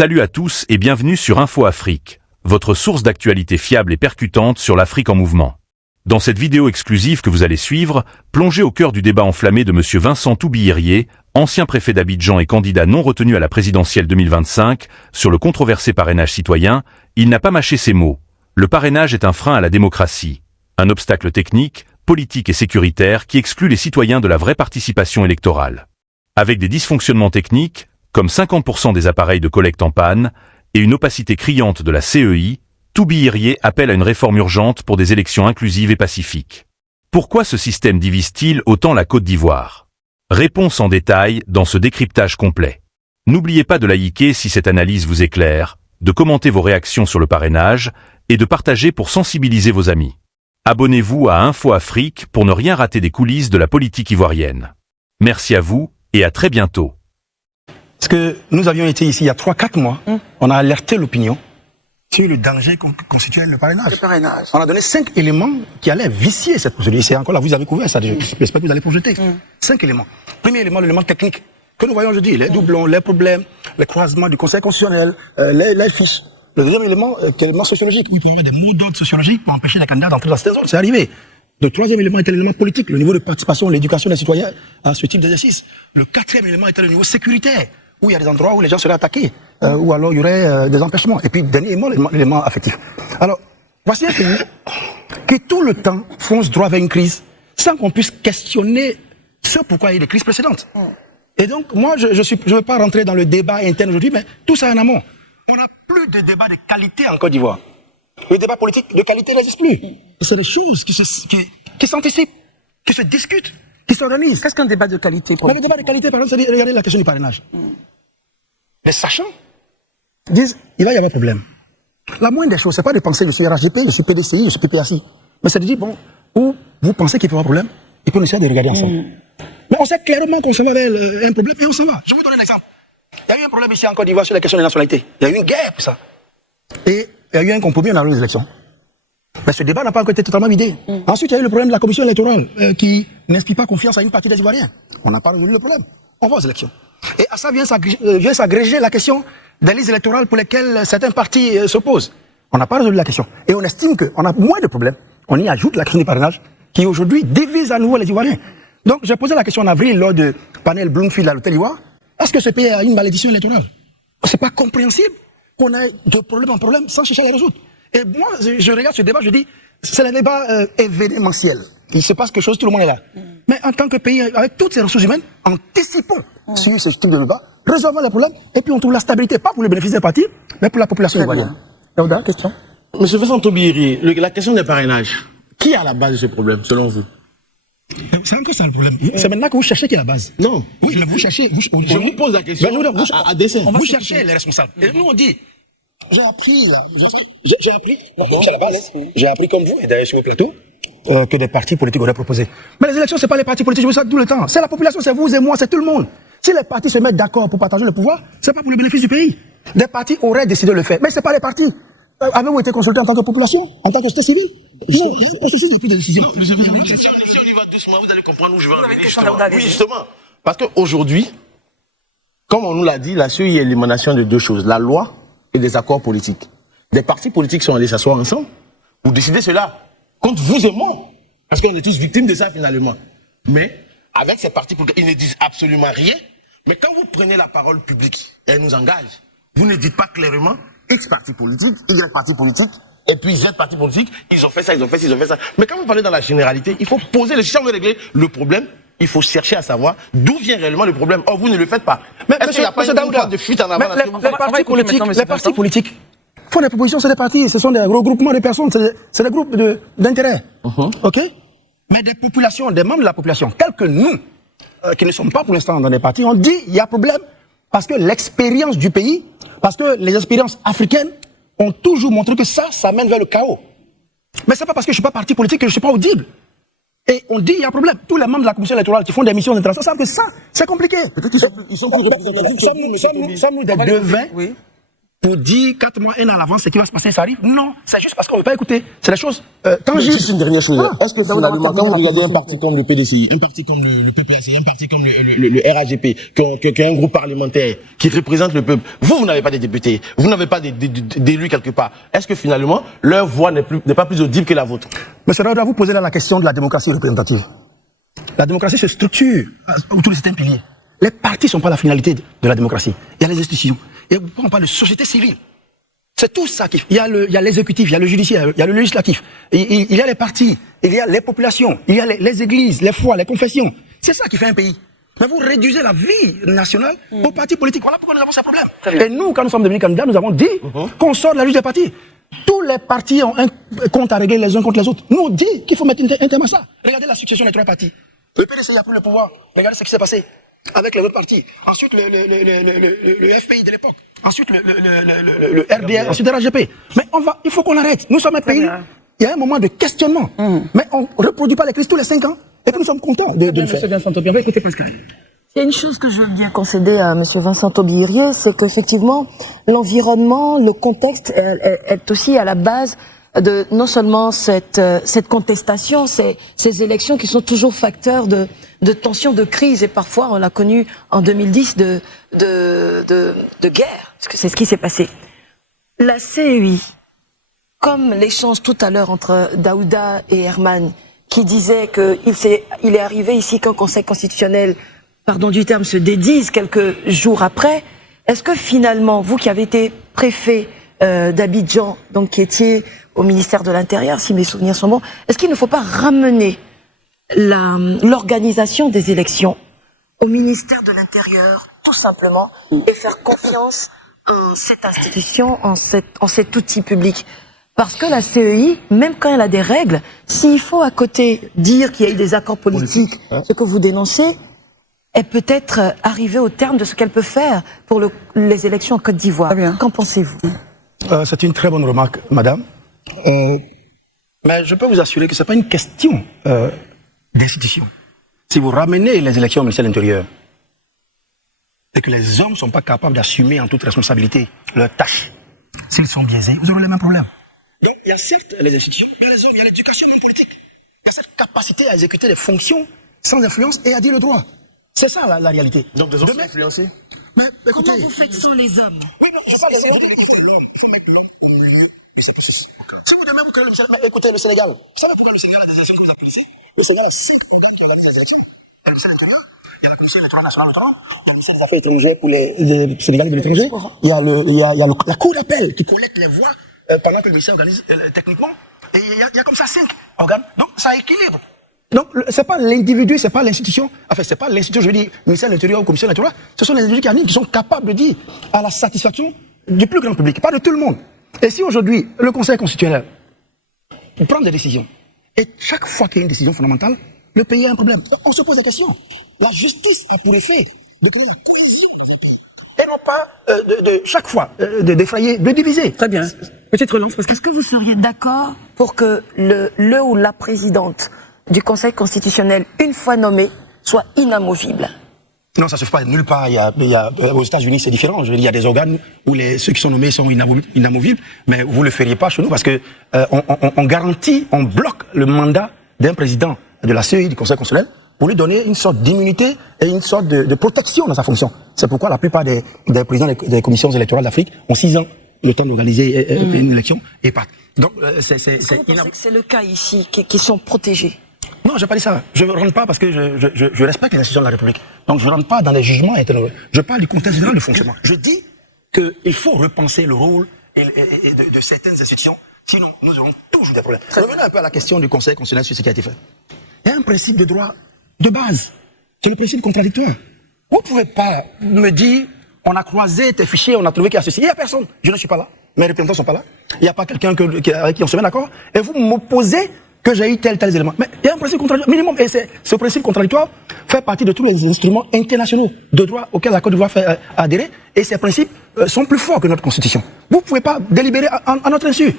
Salut à tous et bienvenue sur Info Afrique, votre source d'actualité fiable et percutante sur l'Afrique en mouvement. Dans cette vidéo exclusive que vous allez suivre, plongez au cœur du débat enflammé de M. Vincent Toubi-Yerié, ancien préfet d'Abidjan et candidat non retenu à la présidentielle 2025, sur le controversé parrainage citoyen. Il n'a pas mâché ses mots. Le parrainage est un frein à la démocratie. Un obstacle technique, politique et sécuritaire qui exclut les citoyens de la vraie participation électorale. Avec des dysfonctionnements techniques, comme 50% des appareils de collecte en panne, et une opacité criante de la CEI, Toubi-Yerié appelle à une réforme urgente pour des élections inclusives et pacifiques. Pourquoi ce système divise-t-il autant la Côte d'Ivoire? Réponse en détail dans ce décryptage complet. N'oubliez pas de liker si cette analyse vous éclaire, de commenter vos réactions sur le parrainage, et de partager pour sensibiliser vos amis. Abonnez-vous à Info Afrique pour ne rien rater des coulisses de la politique ivoirienne. Merci à vous, et à très bientôt. Parce que nous avions été ici il y a 3-4 mois, on a alerté l'opinion sur le danger constituait le parrainage. On a donné 5 éléments qui allaient vicier cette procédure. C'est encore là, vous avez couvert ça, j'espère que vous allez projeter. 5 éléments. Premier élément, l'élément technique que nous voyons aujourd'hui, les doublons, les problèmes, les croisements du Conseil constitutionnel, les fiches. Le deuxième élément, l'élément sociologique. Il peut y avoir des mots d'ordre sociologiques pour empêcher les candidats d'entrer dans cette zone. C'est arrivé. Le troisième élément était l'élément politique, le niveau de participation, l'éducation des citoyens à ce type d'exercice. Le quatrième élément était le niveau sécuritaire, où il y a des endroits où les gens seraient attaqués, où alors il y aurait des empêchements. Et puis, dernier élément, l'élément affectif. Alors, voici un pays qui tout le temps fonce droit vers une crise, sans qu'on puisse questionner ce pourquoi il y a eu des crises précédentes. Et donc, moi, je ne veux pas rentrer dans le débat interne aujourd'hui, mais tout ça en amont. On n'a plus de débat de qualité en Côte d'Ivoire. Le débat politique de qualité n'existe plus. C'est des choses qui s'anticipent, qui se discutent, qui s'organisent. Qu'est-ce qu'un débat de qualité pour Mais le débat de qualité, par exemple, c'est regardez la question du parrainage. Les sachants disent il va y avoir problème. La moindre des choses, c'est pas de penser je suis RHDP, je suis PDCI, je suis PPACI. Mais c'est de dire, bon, où vous pensez qu'il peut y avoir problème, et puis on essaie de regarder ensemble. Mais on sait clairement qu'on s'en va vers un problème, et on s'en va. Je vais vous donner un exemple. Il y a eu un problème ici en Côte d'Ivoire sur la question des nationalités. Il y a eu une guerre pour ça. Et il y a eu un compromis, on a eu les élections. Mais ce débat n'a pas encore été totalement vidé. Ensuite, il y a eu le problème de la commission électorale qui n'inspire pas confiance à une partie des Ivoiriens. On n'a pas résolu le problème. On va aux élections. Et à ça vient s'agréger la question des listes électorales pour lesquelles certains partis s'opposent. On n'a pas résolu la question. Et on estime qu'on a moins de problèmes. On y ajoute la question du parrainage qui aujourd'hui divise à nouveau les Ivoiriens. Donc j'ai posé la question en avril lors du panel Bloomfield à l'Hôtel Ivoire. Est-ce que ce pays a une malédiction électorale? C'est pas compréhensible qu'on ait de problème en problème sans chercher à les résoudre. Et moi, je regarde ce débat, je dis, c'est un débat événementiel. Il se passe quelque chose, tout le monde est là. Mais en tant que pays, avec toutes ces ressources humaines, anticipons sur ce type de débat, résolvons les problèmes, et puis on trouve la stabilité, pas pour le bénéfice des partis, mais pour la population ivoirienne. Dauda, question? Monsieur Vincent Toubi-Yerié, la question des parrainages, qui est à la base de ce problème, selon vous? C'est un peu ça le problème. C'est maintenant que vous cherchez qui est à la base. Non. Oui, mais vous cherchez. Je vous pose la question à dessein. Vous cherchez les responsables. Et nous, on dit, j'ai appris là. J'ai appris. C'est à la base. J'ai appris comme vous, et d'ailleurs sur le plateau, que des partis politiques auraient proposé. Mais les élections, c'est pas les partis politiques, je vous dis ça tout le temps. C'est la population, c'est vous et moi, c'est tout le monde. Si les partis se mettent d'accord pour partager le pouvoir, c'est pas pour le bénéfice du pays. Des partis auraient décidé de le faire, mais c'est pas les partis. Avez-vous été consulté en tant que population, en tant que société civile? Non, c'est depuis des décisions. Si on y va doucement, vous allez comprendre où je veux en venir. Oui, justement. Parce qu'aujourd'hui, comme on nous l'a dit, la CEI est l'émanation de deux choses, la loi et des accords politiques. Des partis politiques sont allés s'asseoir ensemble pour décider cela contre vous et moi. Parce qu'on est tous victimes de ça finalement. Mais avec ces partis politiques, ils ne disent absolument rien. Mais quand vous prenez la parole publique et elle nous engage, vous ne dites pas clairement X parti politique, Y parti politique, et puis Z parti politique, ils ont fait ça, ils ont fait ça, ils ont fait ça. Mais quand vous parlez dans la généralité, il faut poser le système de régler le problème. Il faut chercher à savoir d'où vient réellement le problème. Or, vous ne le faites pas. Mais est-ce qu'il n'y a pas une forme de fuite en avant? Les partis politiques font des propositions, c'est des partis, ce sont des regroupements de personnes, c'est des groupes d'intérêt. OK? Mais des populations, des membres de la population, tels que nous, qui ne sommes pas pour l'instant dans des partis, on dit il y a problème parce que l'expérience du pays, parce que les expériences africaines ont toujours montré que ça mène vers le chaos. Mais c'est pas parce que je suis pas parti politique que je suis pas audible. Et on dit il y a un problème. Tous les membres de la commission électorale qui font des missions internationales savent que ça, c'est compliqué. Peut-être qu'ils sont plus représentatifs. Sommes-nous des devins? Oui. pour dire 4 mois, 1 an à l'avance, ce qui va se passer, ça arrive. Non, c'est juste parce qu'on ne veut pas écouter. C'est la chose tangible. Juste une dernière chose. Est-ce que finalement, quand vous regardez un parti comme le PDCI, un parti comme le PPAC, un parti comme le RAGP, qui est un groupe parlementaire, qui représente le peuple, vous n'avez pas de députés, vous n'avez pas d'élus quelque part. Est-ce que finalement, leur voix n'est pas plus audible que la vôtre? Monsieur Raoult, vous posez là la question de la démocratie représentative. La démocratie se structure autour de certains piliers. Les partis ne sont pas la finalité de la démocratie. Il y a les institutions. Et on parle de société civile. C'est tout ça qui... Il y a l'exécutif, il y a le judiciaire, il y a le législatif. Il y a les partis, il y a les populations, il y a les églises, les foi, les confessions. C'est ça qui fait un pays. Mais vous réduisez la vie nationale aux partis politiques. Voilà pourquoi nous avons ces problèmes. Et nous, quand nous sommes devenus candidats, nous avons dit qu'on sort de la lutte des partis. Tous les partis ont un compte à régler les uns contre les autres. Nous, on dit qu'il faut mettre un terme à ça. Regardez la succession des 3 partis. Le PDC a pris le pouvoir. Regardez ce qui s'est passé avec les autres partis. Ensuite, le FPI de l'époque. Ensuite, le RDR. Ensuite, le RAGP. Mais il faut qu'on arrête. Nous sommes un pays. Il y a un moment de questionnement. Mais on ne reproduit pas les crises tous les 5 ans. Et puis nous sommes contents de le faire. Vincent Taubira, écoutez Pascal. Il y a une chose que je veux bien concéder à M. Vincent Taubira, c'est qu'effectivement, l'environnement, le contexte est aussi à la base de non seulement cette contestation, ces élections qui sont toujours facteurs de tensions, de crise, et parfois, on l'a connu en 2010, de guerre, parce que c'est ce qui s'est passé. La CEI, comme l'échange tout à l'heure entre Daouda et Herman, qui disait qu'il est arrivé ici qu'un conseil constitutionnel, pardon du terme, se dédise quelques jours après, est-ce que finalement, vous qui avez été préfet d'Abidjan, donc qui étiez au ministère de l'Intérieur, si mes souvenirs sont bons, est-ce qu'il ne faut pas ramener l'organisation des élections au ministère de l'Intérieur, tout simplement, et faire confiance en cette institution, en cet outil public? Parce que la CEI, même quand elle a des règles, s'il faut à côté dire qu'il y a eu des accords politiques, ce que vous dénoncez, elle peut être arrivée au terme de ce qu'elle peut faire pour les élections en Côte d'Ivoire. Qu'en pensez-vous? C'est une très bonne remarque, madame. Mais je peux vous assurer que ce n'est pas une question d'institution. Si vous ramenez les élections au ministère de l'Intérieur et que les hommes ne sont pas capables d'assumer en toute responsabilité leurs tâches, s'ils sont biaisés, vous aurez les mêmes problèmes. Donc, il y a certes les institutions, il y a les hommes, il y a l'éducation en politique. Il y a cette capacité à exécuter des fonctions sans influence et à dire le droit. C'est ça la réalité. Donc, des hommes sont influencés. Mais écoutez, comment vous faites sans les hommes? Oui, non, je parle des hommes. Il faut mettre l'homme au milieu de ces processus. Si vous demandez que écoutez, le Sénégal, vous savez pourquoi le Sénégal a des élections comme la police? Le Sénégal a 5 organes qui organisent les élections. Il y a le ministère de l'Intérieur, il y a la Commission électorale nationale autonome, il y a le ministère des Affaires étrangères pour les Sénégalais de l'étranger, il y a la Cour d'appel qui collecte les voix pendant que le ministère organise techniquement. Et il y a comme ça 5 organes. Donc ça équilibre. Donc c'est pas l'individu, c'est pas l'institution. Enfin, c'est pas l'institution, je veux dire, ministère de l'Intérieur ou Commission électorale. Ce sont les individus qui sont capables de dire à la satisfaction du plus grand public, pas de tout le monde. Et si aujourd'hui, le Conseil constitutionnel prend des décisions, et chaque fois qu'il y a une décision fondamentale, le pays a un problème. On se pose la question. La justice a pour effet de trouver une position. Et non pas chaque fois d'effrayer, de diviser. Très bien. Petite relance, parce que... Est-ce que vous seriez d'accord pour que le ou la présidente du Conseil constitutionnel, une fois nommée, soit inamovible? Non, ça ne se fait pas nulle part. Aux États-Unis, c'est différent. Je veux dire, il y a des organes où ceux qui sont nommés sont inamovibles, mais vous ne le feriez pas chez nous parce que on garantit, on bloque le mandat d'un président de la CEI, du Conseil constitutionnel, pour lui donner une sorte d'immunité et une sorte de protection dans sa fonction. C'est pourquoi la plupart des présidents des commissions électorales d'Afrique ont 6 ans le temps d'organiser une élection et partent. Donc, c'est vous pensez que c'est le cas ici, qui sont protégés? Non, je n'ai pas dit ça. Je ne rentre pas parce que je respecte les institutions de la République. Donc, je ne rentre pas dans les jugements éternels. Je parle du contexte général de fonctionnement. Je dis qu'il faut repenser le rôle de certaines institutions, sinon nous aurons toujours des problèmes. Revenons un peu à la question du Conseil constitutionnel sur ce qui a été fait. Il y a un principe de droit de base. C'est le principe contradictoire. Vous ne pouvez pas me dire, on a croisé tes fichiers, on a trouvé qu'il y a ceci. Il n'y a personne. Je ne suis pas là. Mes représentants ne sont pas là. Il n'y a pas quelqu'un avec qui on se met d'accord. Et vous m'opposez que j'ai eu tel élément. Mais il y a un principe contradictoire minimum. Et ce principe contradictoire fait partie de tous les instruments internationaux de droit auxquels la Côte d'Ivoire fait adhérer. Et ces principes sont plus forts que notre Constitution. Vous ne pouvez pas délibérer à notre insu.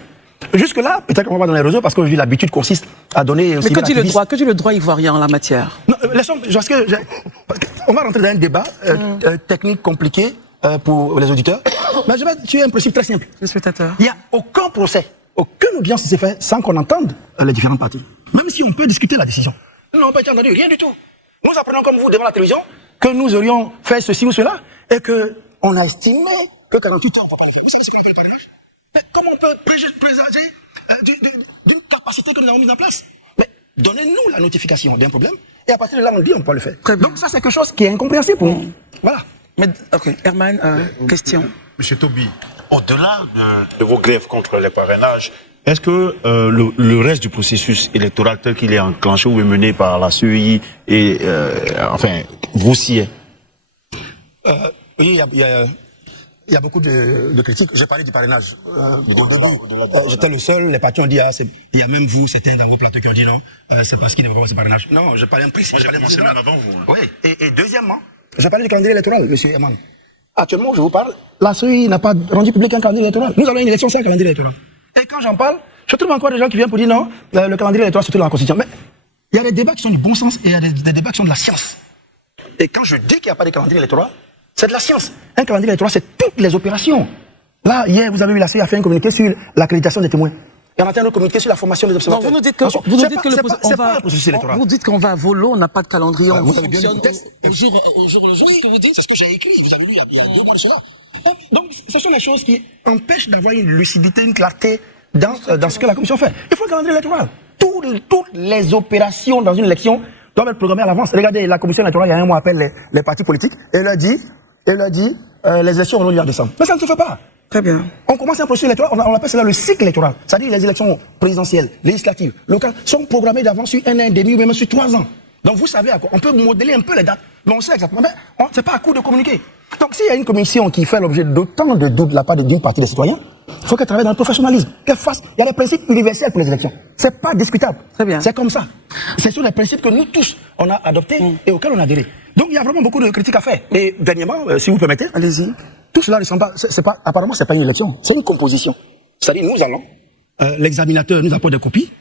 Jusque-là, peut-être qu'on va dans les réseaux parce que l'habitude consiste à donner aussi. Mais que dit le droit ivoirien en la matière? Non, on va rentrer dans un débat technique compliqué pour les auditeurs. Mais je vais tuer un principe très simple. Le spectateur. Il n'y a aucun procès, aucune audience ne s'est faite sans qu'on entende les différentes parties. Même si on peut discuter la décision. Nous n'avons pas été entendus, rien du tout. Nous apprenons comme vous devant la télévision que nous aurions fait ceci ou cela et qu'on a estimé que 48 heures, on ne peut pas le faire. Vous savez ce qu'on appelle le parrainage? Mais comment on peut présager d'une capacité que nous avons mise en place? Mais donnez-nous la notification d'un problème et à partir de là, on dit on peut le faire. Donc ça, c'est quelque chose qui est incompréhensible pour nous. Voilà. Mais, ok, Herman, question. Monsieur Toby, au-delà de vos grèves contre les parrainages, est-ce que le reste du processus électoral tel qu'il est enclenché ou est mené par la CEI et enfin vous sied? Oui, il y a beaucoup de critiques. J'ai parlé du parrainage au début. J'étais le seul. Les partis ont dit, il y a même vous, certains dans vos plateaux qui ont dit non, c'est parce qu'il ne veut pas ce parrainage. Non, je parlais en principe. Moi, j'ai commencé même avant vous. Hein. Oui, et deuxièmement, je parlais du calendrier électoral, monsieur Herman. Actuellement, je vous parle, la CEI n'a pas rendu public un calendrier électoral. Nous avons une élection sans calendrier électoral. Et quand j'en parle, je trouve encore des gens qui viennent pour dire non, le calendrier électoral, c'est tout dans la Constitution. Mais il y a des débats qui sont du bon sens et il y a des débats qui sont de la science. Et quand je dis qu'il n'y a pas de calendrier électoral, c'est de la science. Un calendrier électoral, c'est toutes les opérations. Là, hier, vous avez vu, la CEI a fait un communiqué sur l'accréditation des témoins. Et on a fait un autre communiqué sur la formation des observateurs. Non, vous nous dites que, vous dites qu'on va à volo, on n'a pas de calendrier, on fonctionne au jour le jour. Ce que vous dites, c'est ce que j'ai écrit. Vous avez lu il y a 2 mois de cela. Donc, ce sont des choses qui empêchent d'avoir une lucidité, une clarté dans ce que la Commission fait. Il faut un calendrier électoral. Toutes les opérations dans une élection doivent être programmées à l'avance. Regardez, la Commission électorale, il y a un mois, appelle les partis politiques et leur dit, les élections auront lieu en décembre. Mais ça ne se fait pas. Très bien. On commence un processus électoral, on appelle cela le cycle électoral. C'est-à-dire les élections présidentielles, législatives, locales, sont programmées d'avance sur 1 an et demi ou même sur 3 ans. Donc vous savez à quoi. On peut modeler un peu les dates, mais on sait exactement. Mais c'est pas à coup de communiquer. Donc s'il y a une commission qui fait l'objet d'autant de doutes de la part d'une partie des citoyens, il faut qu'elle travaille dans le professionnalisme, qu'elle fasse. Il y a des principes universels pour les élections. C'est pas discutable. Très bien. C'est comme ça. C'est sur les principes que nous tous, on a adoptés et auxquels on a adhéré. Donc il y a vraiment beaucoup de critiques à faire. Et dernièrement, si vous permettez, allez-y. Tout cela ne ressemble pas, apparemment c'est pas une élection, c'est une composition. C'est-à-dire nous allons, l'examinateur nous apporte des copies,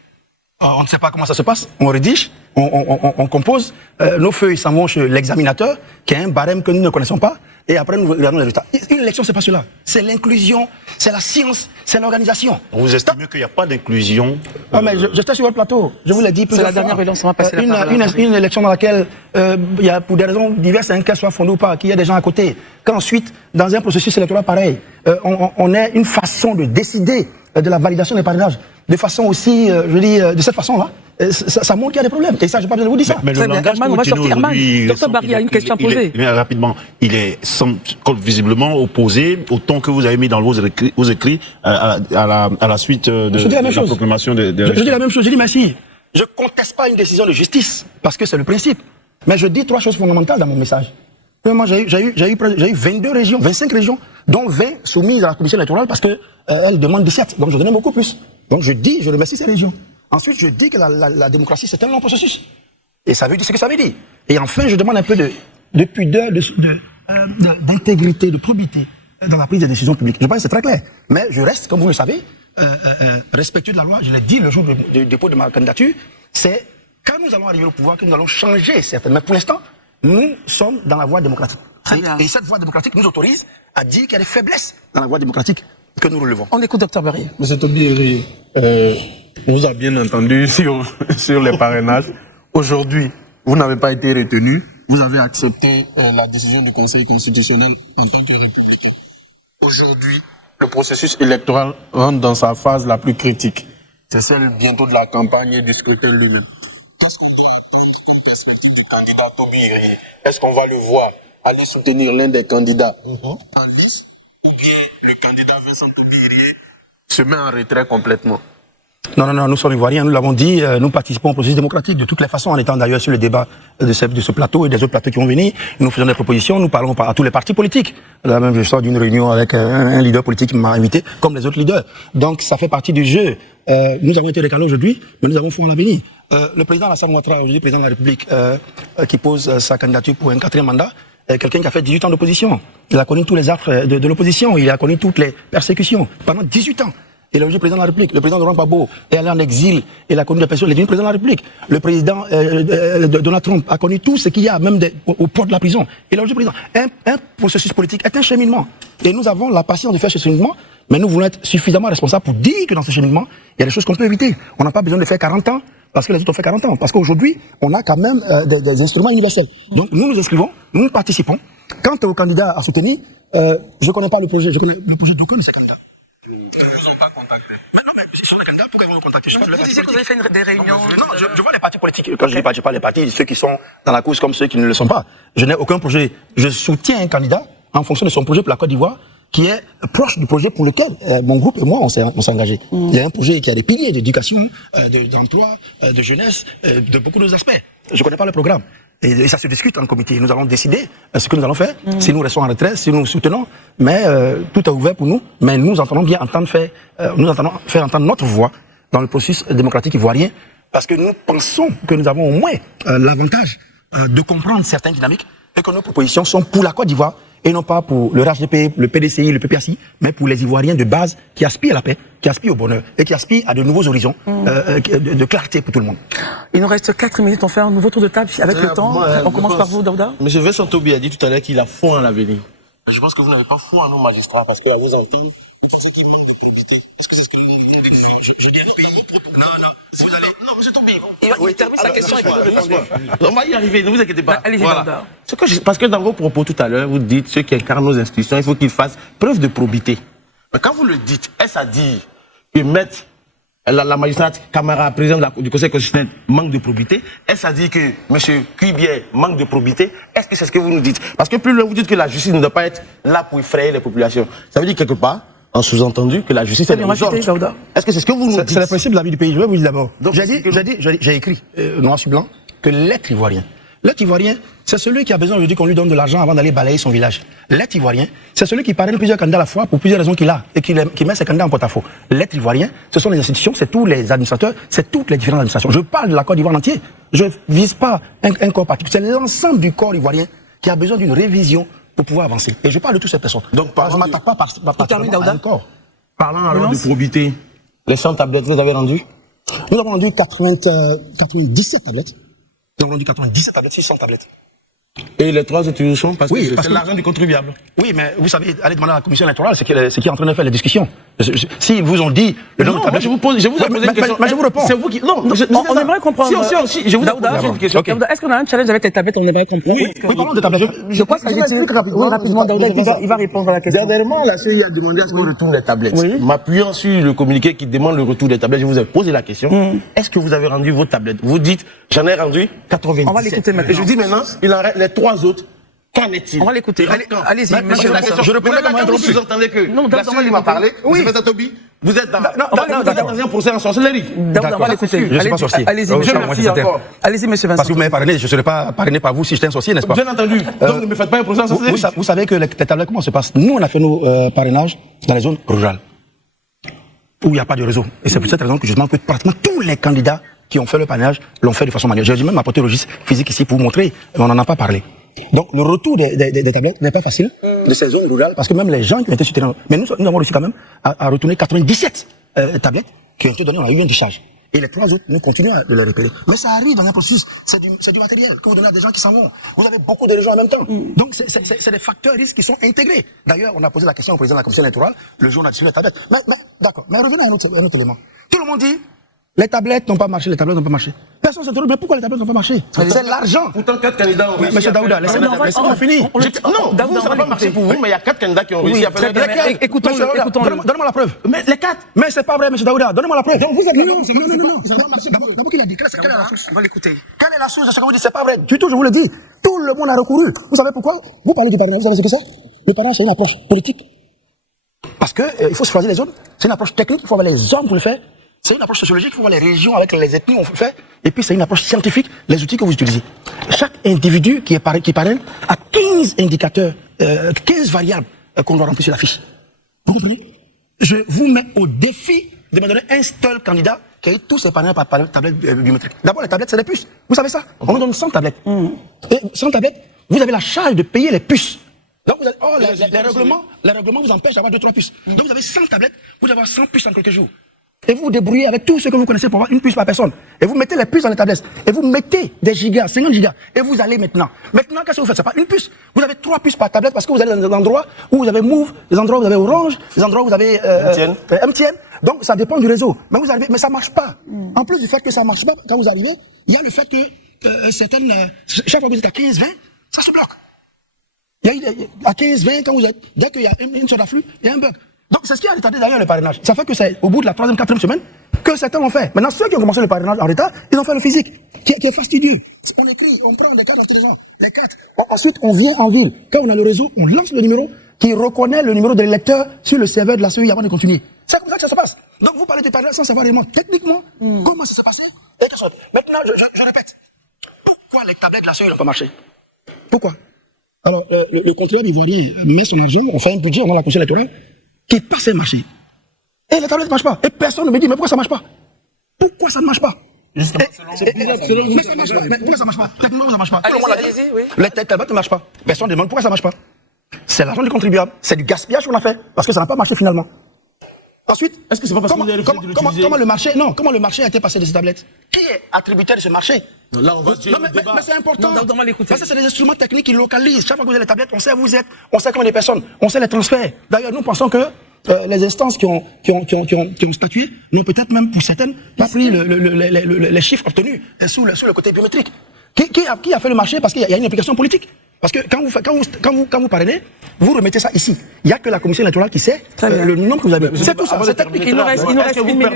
on ne sait pas comment ça se passe, on rédige, on compose, nos feuilles s'en vont chez l'examinateur, qui a un barème que nous ne connaissons pas, et après nous regardons les résultats. Une élection c'est pas cela, c'est l'inclusion, c'est la science, c'est l'organisation. Vous estimez qu'il n'y a pas d'inclusion? Mais j'étais sur votre plateau, je vous l'ai dit plusieurs fois. C'est la dernière relance, on va passer une élection dans laquelle il y a pour des raisons diverses, qu'elle soit fondée ou pas, qu'il y a des gens à côté, qu'ensuite, dans un processus électoral pareil, on ait une façon de décider de la validation des parrainages, de façon aussi, de cette façon-là, ça montre qu'il y a des problèmes. Et ça, je n'ai pas besoin de vous dire ça. Mais le langage Herman, on va sortir. Docteur Barry a une question à poser. Rapidement, il est visiblement opposé au ton que vous avez mis dans vos écrits à la suite de la proclamation de... Je dis la même chose, je dis merci. Je ne conteste pas une décision de justice, parce que c'est le principe. Mais je dis 3 choses fondamentales dans mon message. Moi, j'ai eu 22 régions, 25 régions, dont 20 soumises à la commission électorale parce qu'elles demandent 17. Donc je donnais beaucoup plus. Donc je remercie ces régions. Ensuite, je dis que la démocratie, c'est un long processus. Et ça veut dire ce que ça veut dire. Et enfin, je demande un peu de pudeur, d'intégrité, de probité dans la prise des décisions publiques. Je pense que c'est très clair. Mais je reste, comme vous le savez, respectueux de la loi. Je l'ai dit le jour du dépôt de ma candidature. C'est quand nous allons arriver au pouvoir que nous allons changer certaines. Mais pour l'instant, nous sommes dans la voie démocratique. Et cette voie démocratique nous autorise à dire qu'il y a des faiblesses dans la voie démocratique que nous relevons. On écoute Dr Barry. Monsieur Toby, on vous a bien entendu sur les parrainages. Aujourd'hui, vous n'avez pas été retenu. Vous avez accepté la décision du Conseil constitutionnel en tant que républicain. Aujourd'hui, le processus électoral rentre dans sa phase la plus critique. C'est celle bientôt de la campagne et du scrutin lui-même. Qu'est-ce qu'on doit attendre comme perspective du candidat Toby Irié? Est-ce qu'on va le voir aller soutenir l'un des candidats en liste, ou bien le candidat Vincent Toby Irié se met en retrait complètement? Non, nous sommes ivoiriens, nous l'avons dit, nous participons au processus démocratique de toutes les façons, en étant d'ailleurs sur le débat de ce plateau et des autres plateaux qui vont venir. Nous faisons des propositions, nous parlons à tous les partis politiques. Là même, je sors d'une réunion avec un leader politique qui m'a invité, comme les autres leaders. Donc, ça fait partie du jeu. Nous avons été décalés aujourd'hui, mais nous avons foi en l'avenir. Le président Alassane Ouattara, aujourd'hui président de la République, qui pose sa candidature pour un 4e mandat, quelqu'un qui a fait 18 ans d'opposition. Il a connu tous les affres de l'opposition, il a connu toutes les persécutions pendant 18 ans. il est devenu président de la République. Le président Laurent Gbagbo est allé en exil, il a connu des personnes, il est devenu président de la République. Le président Donald Trump a connu tout ce qu'il y a, même au port de la prison. Il est devenu président. Un processus politique est un cheminement. Et nous avons la patience de faire ce cheminement, mais nous voulons être suffisamment responsables pour dire que dans ce cheminement, il y a des choses qu'on peut éviter. On n'a pas besoin de faire 40 ans, parce que les autres ont fait 40 ans. Parce qu'aujourd'hui, on a quand même des instruments universels. Donc nous nous inscrivons, nous participons. Quant aux candidats à soutenir, je ne connais pas le projet, je connais le projet d'aucun de ces candidats. Ils ne vous ont pas contacté. Mais non, mais ils sont les candidats, pourquoi ils vont nous contacter? Vous disiez que vous avez fait des réunions. Non, je vois les partis politiques. Quand je dis partis, je parle des partis, ceux qui sont dans la course comme ceux qui ne le sont pas. Je n'ai aucun projet. Je soutiens un candidat en fonction de son projet pour la Côte d'Ivoire, qui est proche du projet pour lequel mon groupe et moi on s'est engagés. Il y a un projet qui a des piliers d'éducation, d'emploi, de jeunesse, de beaucoup d'autres aspects. Je connais pas le programme. Et ça se discute en comité. Nous allons décider ce que nous allons faire, si nous restons en retrait, si nous soutenons. Mais tout est ouvert pour nous. Mais nous entendons bien faire entendre notre voix dans le processus démocratique ivoirien, parce que nous pensons que nous avons au moins l'avantage de comprendre certaines dynamiques et que nos propositions sont pour la Côte d'Ivoire et non pas pour le RHDP, le PDCI, le PPACI, mais pour les Ivoiriens de base qui aspirent à la paix, qui aspirent au bonheur et qui aspirent à de nouveaux horizons de clarté pour tout le monde. Il nous reste 4 minutes, on fait un nouveau tour de table avec le temps. On commence par vous, Daouda. Monsieur Vincent Toubi a dit tout à l'heure qu'il a foi en l'avenir. Je pense que vous n'avez pas foi en nos magistrats, parce qu'à vous entendre, vous pensez qu'ils manquent de probité. Est-ce que c'est ce que nous venons de dire? Je dis un pays. Non, vous allez. Non, monsieur Toubi. Il termine sa question et vous répondez. On va y arriver, ne vous inquiétez pas. Allez-y, Daouda. Parce que dans vos propos tout à l'heure, vous dites ceux qui incarnent nos institutions, il faut qu'ils fassent preuve de probité. Mais quand vous le dites, est-ce à dire que mettre la magistrate Camara, présidente du Conseil constitutionnel, manque de probité? Est-ce à dire que M. Cuibier manque de probité? Est-ce que c'est ce que vous nous dites? Parce que plus loin vous dites que la justice ne doit pas être là pour effrayer les populations, ça veut dire quelque part, en sous-entendu, que la justice est dans les ordres. Est-ce que c'est ce que vous nous dites? C'est le principe de la vie du pays. Je vais vous dire d'abord. J'ai écrit, noir sur blanc, que l'être ivoirien, c'est celui qui a besoin aujourd'hui qu'on lui donne de l'argent avant d'aller balayer son village. L'être ivoirien, c'est celui qui parraine plusieurs candidats à la fois pour plusieurs raisons qu'il a et qui met ses candidats en porte-à-faux. L'être ivoirien, ce sont les institutions, c'est tous les administrateurs, c'est toutes les différentes administrations. Je parle de la Côte d'Ivoire entier. Je ne vise pas un corps particulier. C'est l'ensemble du corps ivoirien qui a besoin d'une révision pour pouvoir avancer. Et je parle de toutes ces personnes. Donc, je ne m'attaque pas particulièrement à un corps. Parlant alors de probité, les 100 tablettes, vous avez rendu? Nous avons rendu 97 tablettes. Nous avons rendu 97 tablettes, 600 tablettes. Et les 3 autres sont parce oui, que c'est l'argent du contribuable. Oui, mais vous savez, allez demander à la commission électorale, c'est qui est en train de faire les discussions. S'ils vous ont dit le nombre de tablettes. Je vous ai posé une question. Mais je vous réponds. C'est vous qui. Non, on aimerait comprendre. Si, je vous ai posé une question. Est-ce qu'on a un challenge avec les tablettes? On aimerait comprendre. Oui, parlons de tablettes. Je crois que ça a été. Oui, rapidement, Daouda, il va répondre à la question. Dernièrement, la CEI a demandé à ce qu'on retourne les tablettes. M'appuyant sur le communiqué qui demande le retour des tablettes, je vous ai posé la question. Est-ce que vous avez rendu vos tablettes? Vous dites, j'en ai rendu 97. On va l'écouter maintenant. Et je dis maintenant, il en reste les 3 autres. Qu'en est-il? On va l'écouter. Allez-y, monsieur Vincent. Je répondais comme un drôle. Vous entendez que la CEI m'a parlé. Oui. Monsieur Tobi, vous êtes dans un procès en sorcellerie. On va l'écouter. Je ne suis pas sorcier. Allez-y, merci encore. Allez-y, monsieur Vincent. Parce que vous m'avez parrainé, je ne serais pas parrainé par vous si j'étais un sorcier, n'est-ce pas? Bien entendu. Donc ne me faites pas un procès en sorcellerie. Vous savez que les tablettes, comment ça se passe? Nous, on a fait nos parrainages dans les zones rurales, où il n'y a pas de réseau. Et c'est pour cette raison que je demande que pratiquement tous les candidats qui ont fait le parrainage l'ont fait de façon manuelle. J'ai même apporté le registre physique ici pour vous montrer, mais on n'en a pas parlé. Donc le retour des tablettes n'est pas facile de ces zones rurales, parce que même les gens qui ont été sur terrain, mais nous avons réussi quand même à retourner 97 tablettes qui ont été données, on a eu une décharge. Et les 3 autres, nous continuons de les repérer. Mais ça arrive dans un processus, c'est du matériel que vous donnez à des gens qui s'en vont. Vous avez beaucoup de régions en même temps. Donc c'est des facteurs risques qui sont intégrés. D'ailleurs, on a posé la question au président de la commission électorale, le jour où on a distribué les tablettes. Mais d'accord, mais revenons à un autre élément. Tout le monde dit, les tablettes n'ont pas marché, les tablettes n'ont pas marché. Personne ne se demande, mais pourquoi les tablettes n'ont pas marché? C'est l'argent. Pourtant, 4 candidats ont réussi. Monsieur Daouda, laissez-moi finir. Non, Daouda, ça n'a pas marché pour vous, mais il y a 4 candidats qui ont réussi à faire lesquels? Écoutons-le. Donnez-moi la preuve. Mais les 4. Mais c'est pas vrai, monsieur Daouda. Donnez-moi la preuve. Donc vous êtes non. D'abord qu'il a dit, quelle est la source? On va l'écouter. Quelle est la source de ce que vous dites? C'est pas vrai. Du tout, je vous le dis. Tout le monde a recouru. Vous savez pourquoi? Vous parlez du parrainage, vous savez ce que c'est? Le parrainage, c'est une approche politique. Parce que il faut choisir les zones. C'est une approche technique. Il faut avoir les hommes pour le faire. C'est une approche sociologique, il faut voir les régions avec les ethnies on fait, et puis c'est une approche scientifique, les outils que vous utilisez. Chaque individu qui parraine a 15 indicateurs, 15 variables qu'on doit remplir sur la fiche. Vous comprenez? Je vous mets au défi de me donner un seul candidat qui a eu tous ses parrainages par tablette biométrique. D'abord, les tablettes, c'est des puces. Vous savez ça? On nous donne 100 tablettes. Et 100 tablettes, vous avez la charge de payer les puces. Donc, les règlements vous empêchent d'avoir 2-3 puces. Donc, vous avez 100 tablettes, vous devez avoir 100 puces en quelques jours. Et vous vous débrouillez avec tout ce que vous connaissez pour avoir une puce par personne. Et vous mettez les puces dans les tablettes. Et vous mettez des gigas, 50 gigas. Et vous allez maintenant. Maintenant, qu'est-ce que vous faites? C'est pas une puce. Vous avez 3 puces par tablette parce que vous allez dans des endroits où vous avez Move, des endroits où vous avez Orange, des endroits où vous avez MTN. Donc, ça dépend du réseau. Mais vous arrivez, mais ça marche pas. En plus du fait que ça marche pas, quand vous arrivez, il y a le fait que certaines, chaque fois que vous êtes à 15-20, ça se bloque. À 15-20, quand vous êtes, dès qu'il y a une sorte d'afflux, il y a un bug. Donc, c'est ce qui a retardé d'ailleurs le parrainage. Ça fait que c'est au bout de la 3e, 4e semaine que certains l'ont fait. Maintenant, ceux qui ont commencé le parrainage en retard, ils ont fait le physique, qui est fastidieux. On écrit, on prend les cartes les cartes. Ensuite, on vient en ville. Quand on a le réseau, on lance le numéro qui reconnaît le numéro de l'électeur sur le serveur de la CEI avant de continuer. C'est comme ça que ça se passe. Donc, vous parlez de parrainage sans savoir réellement, techniquement, comment ça s'est passé. Maintenant, je répète. Pourquoi les tablettes de la CEI n'ont pas marché? Pourquoi? Alors, le contribuable ivoirien met son argent, on fait un budget, on a la commission électorale, qui est pas censé marcher. Et les tablettes ne marchent pas. Et personne ne me dit, mais pourquoi ça ne marche pas? Pourquoi ça ne marche pas? Mais ça marche pas. Mais pourquoi ça ne marche pas? Techniquement, ça ne marche pas. Allez-y, oui. Les tablettes ne marchent pas. Personne ne demande pourquoi ça ne marche pas. C'est l'argent du contribuable. C'est du gaspillage qu'on a fait. Parce que ça n'a pas marché finalement. Ensuite, est-ce que c'est pas parce que vous avez refusé de l'utiliser? Comment le marché a été passé de ces tablettes? Qui est attributaire de ce marché? Là, on va dire mais c'est important. Non, on va l'écouter. Parce que c'est des instruments techniques qui localisent. Chaque fois que vous avez les tablettes, on sait où vous êtes, on sait combien de personnes, on sait les transferts. D'ailleurs, nous pensons que les instances qui ont statué n'ont peut-être même, pour certaines, pas pris les chiffres obtenus sous le côté biométrique. Qui a fait le marché? Parce qu'il y a une implication politique. Parce que quand vous parrainez, vous remettez ça ici. Il n'y a que la commission électorale qui sait le nombre que vous avez. C'est tout ça. C'est technique. Il nous reste une minute.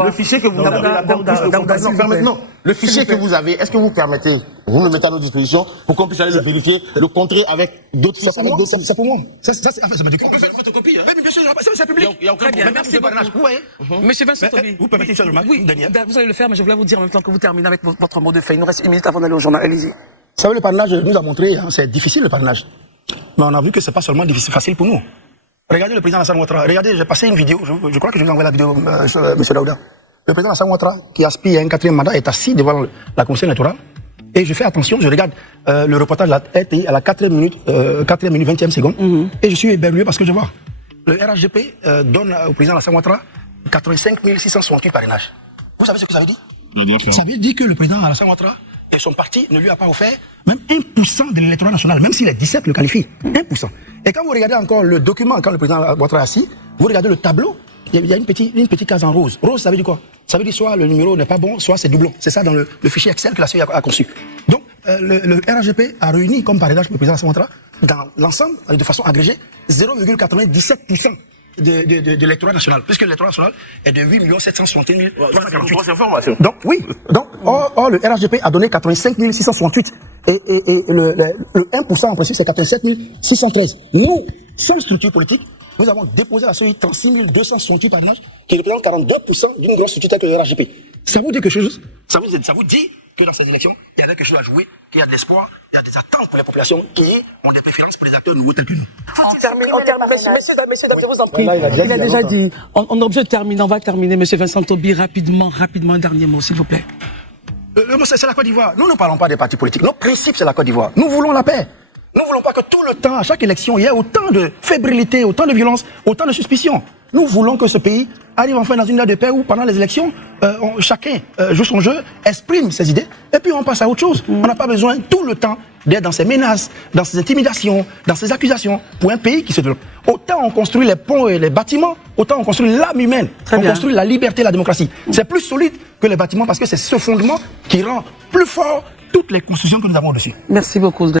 Le fichier que vous avez, le fichier que vous avez, est-ce que vous permettez, vous le mettez à notre disposition pour qu'on puisse aller le vérifier, le contrer avec d'autres fichiers? C'est pour moi. On peut faire une photocopie. Mais bien sûr, c'est public. Il y a aucun problème. Merci beaucoup. Vous voyez? Monsieur Vincent Tobi. Vous permettez une seule remarque? Oui, vous allez le faire, mais je voulais vous dire en même temps que vous terminez avec votre mot de fin. Il nous reste une minute avant d'aller au journal. Allez-y. Vous savez, le parrainage nous a montré, c'est difficile le parrainage. Mais on a vu que c'est pas seulement difficile, facile pour nous. Regardez le président Alassane Ouattara. Regardez, j'ai passé une vidéo, je crois que je vous envoie la vidéo, monsieur Daouda. Le président Alassane Ouattara, qui aspire à un 4e mandat, est assis devant la commission électorale. Et je fais attention, je regarde le reportage de la RTI à la 4e minute, 20e seconde. Et je suis éberlué parce que je vois. Le RHDP donne au président Alassane Ouattara 85 668 parrainages. Vous savez ce que ça veut dire? Ça veut dire que le président Alassane Ouattara et son parti ne lui a pas offert même 1% de l'électorat national, même si les 17 le qualifient. 1%. Et quand vous regardez encore le document, quand le président Ouattara est assis, vous regardez le tableau, il y a une petite case en rose. Rose, ça veut dire quoi? Ça veut dire soit le numéro n'est pas bon, soit c'est doublon. C'est ça dans le fichier Excel que la CEI a conçu. Donc, le RHDP a réuni comme parrainage pour le président Alassane Ouattara, dans l'ensemble, de façon agrégée, 0,97% de l'électorat national, puisque l'électorat national est de 8 761 348. Donc, oui. Donc, or, le RHDP a donné 85 668. Et le 1% en principe, c'est 87 613. Nous, sans structure politique, nous avons déposé à la CEI 36 268 parrainages, qui représentent 42% d'une grosse structure telle que le RHDP. Ça vous dit quelque chose? Ça vous dit que dans ces élections, il y a quelque chose à jouer, qu'il y a de l'espoir, il y a des attentes pour la population qui ont des préférences pour les acteurs nouveaux tels que nous. On termine. Messieurs, je vous en prie. Il a déjà dit. On est obligé de terminer. On va terminer, monsieur Vincent Tobi, rapidement, un dernier mot, s'il vous plaît. Le mot, c'est la Côte d'Ivoire. Nous ne parlons pas des partis politiques. Notre principe, c'est la Côte d'Ivoire. Nous voulons la paix. Nous ne voulons pas que tout le temps, à chaque élection, il y ait autant de fébrilité, autant de violence, autant de suspicion. Nous voulons que ce pays arrive enfin dans une ère de paix où, pendant les élections, chacun joue son jeu, exprime ses idées, et puis on passe à autre chose. On n'a pas besoin tout le temps d'être dans ces menaces, dans ces intimidations, dans ces accusations, pour un pays qui se développe. Autant on construit les ponts et les bâtiments, autant on construit l'âme humaine, construit la liberté et la démocratie. C'est plus solide que les bâtiments parce que c'est ce fondement qui rend plus fort toutes les constructions que nous avons au-dessus. Merci beaucoup.